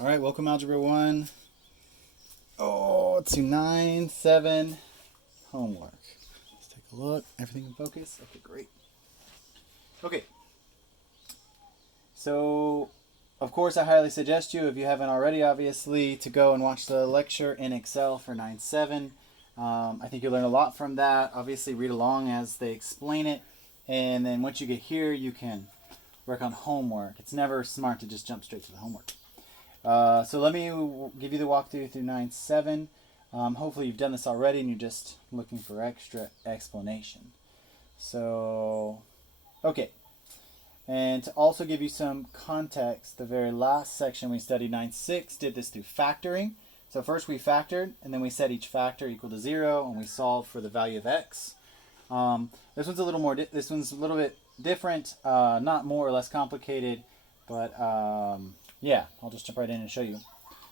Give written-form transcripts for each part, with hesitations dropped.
All right, welcome Algebra 1. Oh, let's do 9, 7, homework. Let's take a look. Everything in focus? Okay, great. Okay. So, of course, I highly suggest you, if you haven't already, obviously, to go and watch the lecture in Excel for 9-7. I think you'll learn a lot from that. Obviously, read along as they explain it. And then once you get here, you can work on homework. It's never smart to just jump straight to the homework. So let me give you the walkthrough through 9-7. Hopefully you've done this already and you're just looking for extra explanation. So, okay. And to also give you some context, the very last section we studied, 9-6, did this through factoring. So first we factored, and then we set each factor equal to 0, and we solved for the value of x. This one's a little bit different, not more or less complicated, but yeah, I'll just jump right in and show you.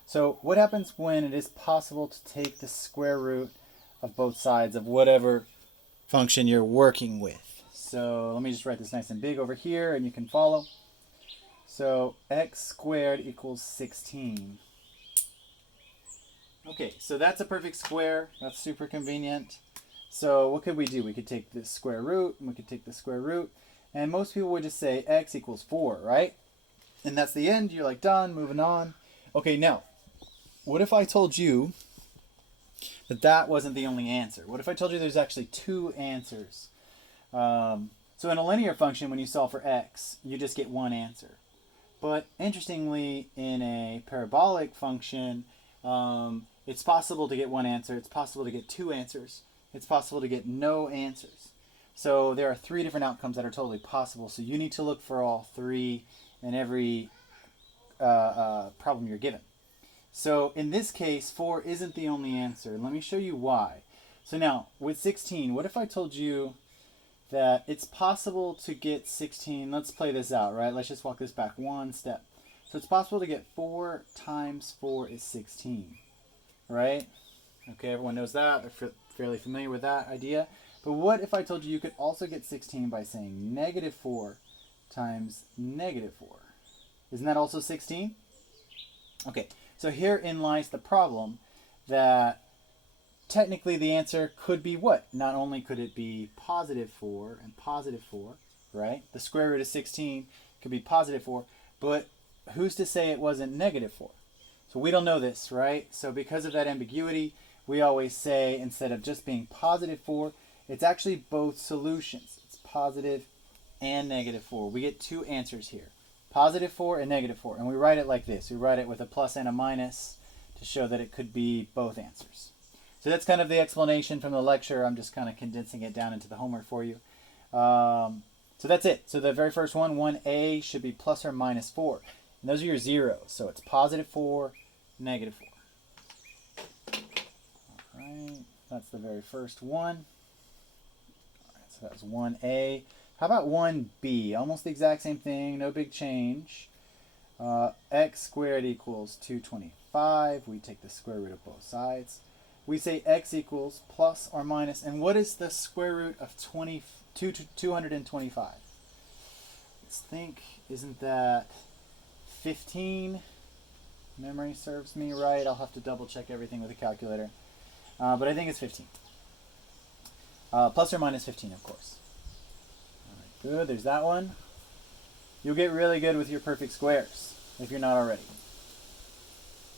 So what happens when it is possible to take the square root of both sides of whatever function you're working with? So let me just write this nice and big over here and you can follow. So x squared equals 16. Okay, so that's a perfect square. That's super convenient. So what could we do? We could take the square root and we could take the square root. And most people would just say x equals 4, right? And that's the end. You're like, done, moving on. Okay, now, what if I told you that that wasn't the only answer? What if I told you there's actually two answers? So in a linear function, when you solve for x, you just get one answer. But interestingly, in a parabolic function, it's possible to get one answer. It's possible to get two answers. It's possible to get no answers. So there are three different outcomes that are totally possible. So you need to look for all three in every problem you're given. So in this case, 4 isn't the only answer. Let me show you why. So now, with 16, what if I told you that it's possible to get 16? Let's play this out, right? Let's just walk this back one step. So it's possible to get 4 times 4 is 16, right? Okay, everyone knows that. They're fairly familiar with that idea. But what if I told you you could also get 16 by saying negative 4 times negative 4? Isn't that also 16? Okay, so herein lies the problem that technically the answer could be what? Not only could it be positive 4 and positive 4, right? The square root of 16 could be positive 4, but who's to say it wasn't negative 4? So we don't know this, right? So because of that ambiguity, we always say instead of just being positive 4, it's actually both solutions. It's positive and negative 4. We get two answers here. Positive 4 and negative 4. And we write it like this. We write it with a plus and a minus to show that it could be both answers. So that's kind of the explanation from the lecture. I'm just kind of condensing it down into the homework for you. So that's it. So the very first one, 1a, should be plus or minus 4. And those are your zeros. So it's positive 4, negative 4. All right. That's the very first one. All right, so that was 1a. How about 1b? Almost the exact same thing, no big change. X squared equals 225. We take the square root of both sides. We say x equals plus or minus. And what is the square root of 225? Let's think. Isn't that 15? Memory serves me right. I'll have to double check everything with a calculator. But I think it's 15. Plus or minus 15, of course. Good, there's that one. You'll get really good with your perfect squares if you're not already.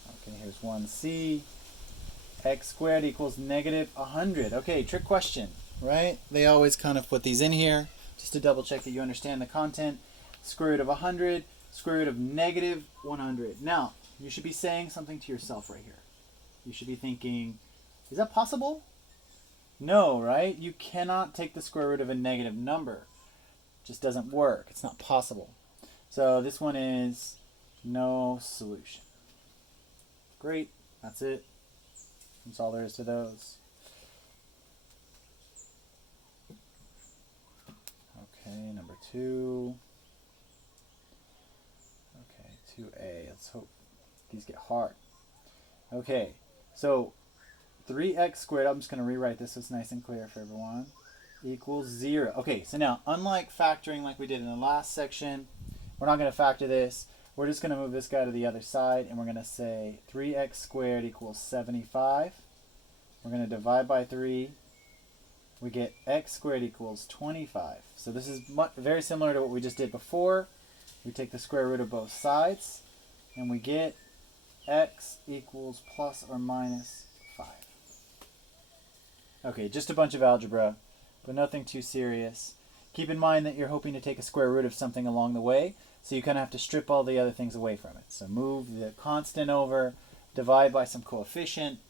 Okay, here's 1c. X squared equals negative 100. Okay, trick question, right? They always kind of put these in here just to double check that you understand the content. Square root of 100, square root of negative 100. Now, you should be saying something to yourself right here. You should be thinking, is that possible? No, right? You cannot take the square root of a negative number. Just doesn't work. It's not possible. So this one is no solution. Great. That's it. That's all there is to those. Okay, number 2. Okay, 2a. Let's hope these get hard. Okay, so 3x squared, I'm just going to rewrite this so it's nice and clear for everyone, equals 0. Okay, so now, unlike factoring like we did in the last section, we're not going to factor this. we're just going to move this guy to the other side, and we're going to say 3x squared equals 75. We're going to divide by 3. We get x squared equals 25. So this is very similar to what we just did before. We take the square root of both sides, and we get x equals plus or minus 5. Okay, just a bunch of algebra, but nothing too serious. Keep in mind that you're hoping to take a square root of something along the way, so you kind of have to strip all the other things away from it. So move the constant over, divide by some coefficient,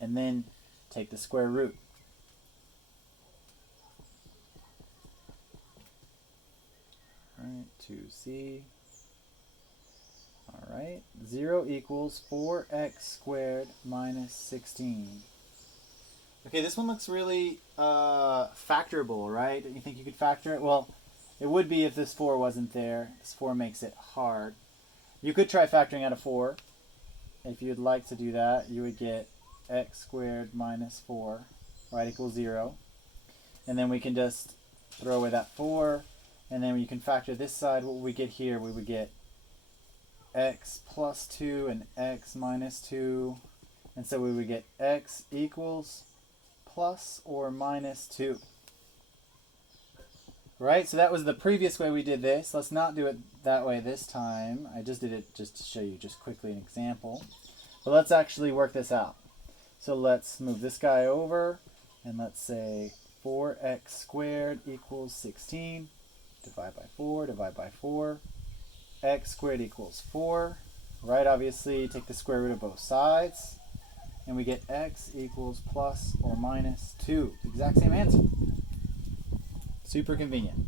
and then take the square root. Alright, 2c. Alright, 0 equals 4x squared minus 16. Okay, this one looks really factorable, right? Don't you think you could factor it? Well, it would be if this 4 wasn't there. This 4 makes it hard. You could try factoring out a 4. If you'd like to do that, you would get x squared minus 4, right, equals 0. And then we can just throw away that 4. And then you can factor this side. What would we get here? We would get x plus 2 and x minus 2. And so we would get x equals plus or minus 2. Right? So that was the previous way we did this. Let's not do it that way this time. I just did it just to show you just quickly an example. But let's actually work this out. So let's move this guy over, and let's say 4x squared equals 16. Divide by 4, divide by 4. X squared equals 4. Right? Obviously, take the square root of both sides. And we get x equals plus or minus 2. Exact same answer. Super convenient.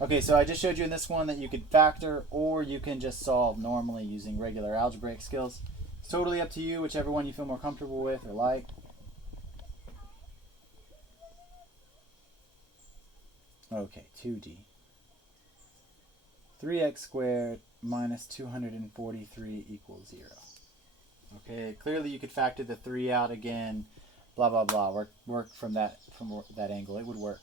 Okay, so I just showed you in this one that you could factor, or you can just solve normally using regular algebraic skills. It's totally up to you, whichever one you feel more comfortable with or like. Okay, 2D. 3x squared minus 243 equals 0. Okay, clearly you could factor the 3 out again, blah, blah, blah. Work from that angle. It would work.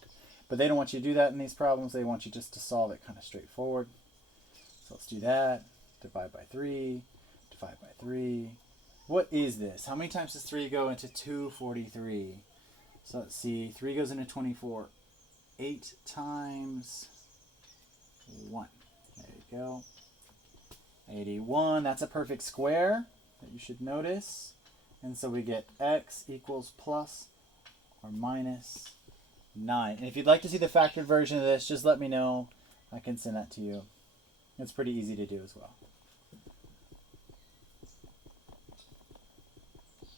But they don't want you to do that in these problems. They want you just to solve it kind of straightforward. So let's do that. Divide by 3. Divide by 3. What is this? How many times does 3 go into 243? So let's see. 3 goes into 24. 8 times 1. There you go. 81. That's a perfect square that you should notice. And so we get x equals plus or minus 9. And if you'd like to see the factored version of this, just let me know. I can send that to you. It's pretty easy to do as well.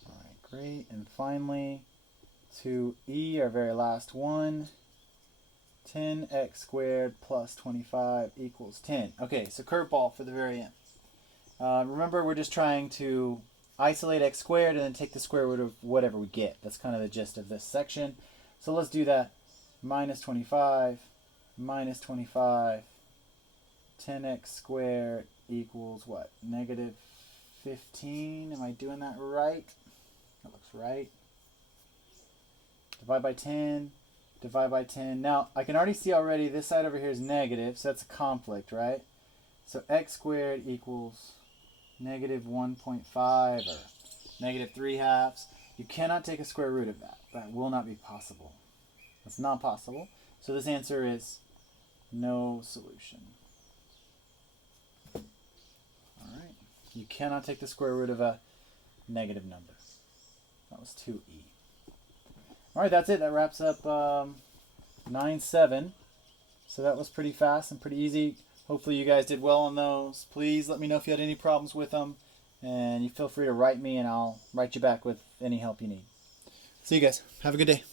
Alright, great. And finally, 2e, our very last one. 10x squared plus 25 equals 10. Okay, so curveball for the very end. Remember, we're just trying to isolate x squared and then take the square root of whatever we get. That's kind of the gist of this section. So let's do that. Minus 25, minus 25, 10x squared equals what? Negative 15. Am I doing that right? That looks right. Divide by 10. Divide by 10. Now, I can already see already this side over here is negative, so that's a conflict, right? So x squared equals negative 1.5 or negative 3/2. You cannot take a square root of that. That will not be possible. That's not possible. So this answer is no solution. All right. You cannot take the square root of a negative number. That was 2e. All right, that's it. That wraps up 9-7. So that was pretty fast and pretty easy. Hopefully you guys did well on those. Please let me know if you had any problems with them. And you feel free to write me, and I'll write you back with any help you need. See you guys. Have a good day.